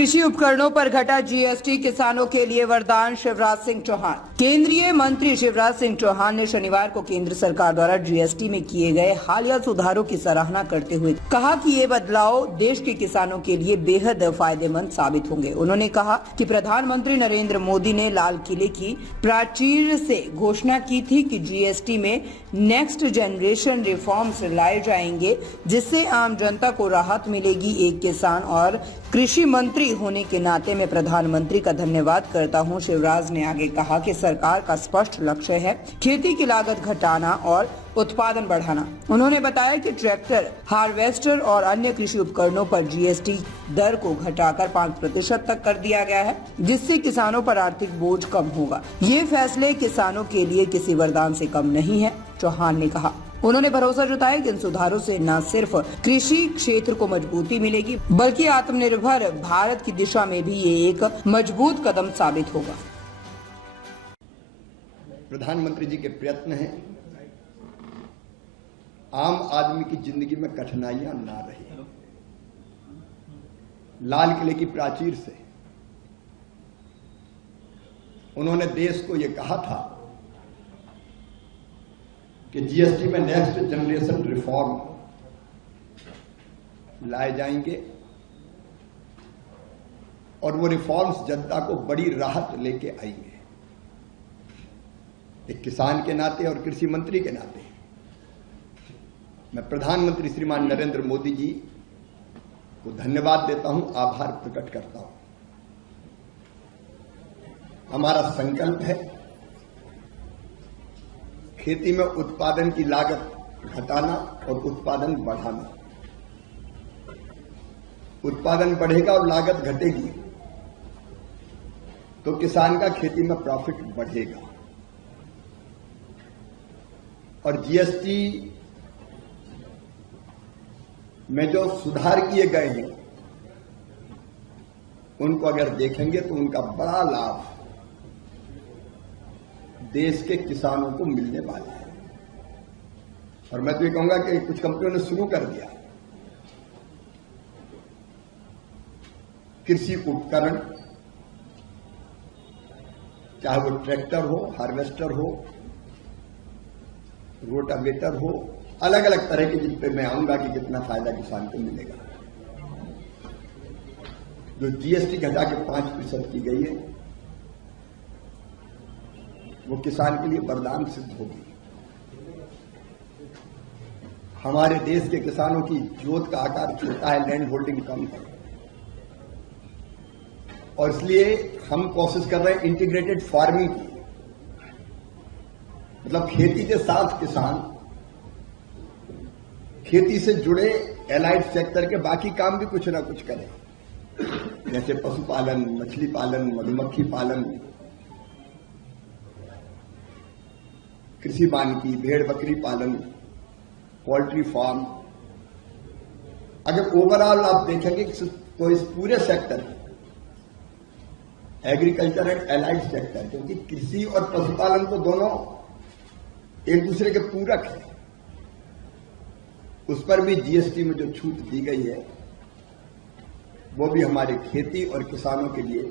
कृषि उपकरणों पर घटा जीएसटी, किसानों के लिए वरदान, शिवराज सिंह चौहान। केंद्रीय मंत्री शिवराज सिंह चौहान ने शनिवार को केंद्र सरकार द्वारा जीएसटी में किए गए हालिया सुधारों की सराहना करते हुए कहा कि ये बदलाव देश के किसानों के लिए बेहद फायदेमंद साबित होंगे। उन्होंने कहा कि प्रधानमंत्री नरेंद्र मोदी ने लाल किले की प्राचीर से घोषणा की थी कि जीएसटी में नेक्स्ट जनरेशन रिफॉर्म्स लाए जाएंगे, जिससे आम जनता को राहत मिलेगी। एक किसान और कृषि मंत्री होने के नाते मैं प्रधानमंत्री का धन्यवाद करता हूं। शिवराज ने आगे कहा कि सरकार का स्पष्ट लक्ष्य है खेती की लागत घटाना और उत्पादन बढ़ाना। उन्होंने बताया कि ट्रैक्टर, हार्वेस्टर और अन्य कृषि उपकरणों पर जीएसटी दर को घटाकर 5% तक कर दिया गया है, जिससे किसानों पर आर्थिक बोझ कम होगा। ये फैसले किसानों के लिए किसी वरदान से कम नहीं है, चौहान ने कहा। उन्होंने भरोसा जताया कि इन सुधारों से न सिर्फ कृषि क्षेत्र को मजबूती मिलेगी, बल्कि आत्मनिर्भर भारत की दिशा में भी ये एक मजबूत कदम साबित होगा। प्रधानमंत्री जी के प्रयत्न हैं आम आदमी की जिंदगी में कठिनाइयां ना रही। लाल किले की प्राचीर से उन्होंने देश को यह कहा था कि जीएसटी में नेक्स्ट जनरेशन रिफॉर्म लाए जाएंगे और वो रिफॉर्म्स जनता को बड़ी राहत लेके आएंगे। एक किसान के नाते और कृषि मंत्री के नाते मैं प्रधानमंत्री श्रीमान नरेंद्र मोदी जी को धन्यवाद देता हूं, आभार प्रकट करता हूं। हमारा संकल्प है खेती में उत्पादन की लागत घटाना और उत्पादन बढ़ाना। उत्पादन बढ़ेगा और लागत घटेगी तो किसान का खेती में प्रॉफिट बढ़ेगा। और जीएसटी में जो सुधार किए गए हैं उनको अगर देखेंगे तो उनका बड़ा लाभ देश के किसानों को मिलने वाला है। और मैं तो ये कहूंगा कि कुछ कंपनियों ने शुरू कर दिया कृषि उपकरण, चाहे वो ट्रैक्टर हो, हार्वेस्टर हो, रोटावेटर हो, अलग अलग तरह के, जिन पे मैं आऊंगा कि कितना फायदा किसान को मिलेगा। जो जीएसटी घटा के 5% की गई है वो किसान के लिए वरदान सिद्ध होगी। हमारे देश के किसानों की जोत का आकार छोटा है, लैंड होल्डिंग कम है, और इसलिए हम कोशिश कर रहे हैं इंटीग्रेटेड फार्मिंग की। मतलब खेती के साथ किसान खेती से जुड़े एलाइड सेक्टर के बाकी काम भी कुछ ना कुछ करें, जैसे पशुपालन, मछली पालन, मधुमक्खी पालन, कृषि वानिकी, भेड़ बकरी पालन, पोल्ट्री फार्म। अगर ओवरऑल आप देखेंगे तो इस पूरे sector agriculture and allied sector, क्योंकि कृषि और पशुपालन तो दोनों एक दूसरे के पूरक है, उस पर भी जीएसटी में जो छूट दी गई है वो भी हमारे खेती और किसानों के लिए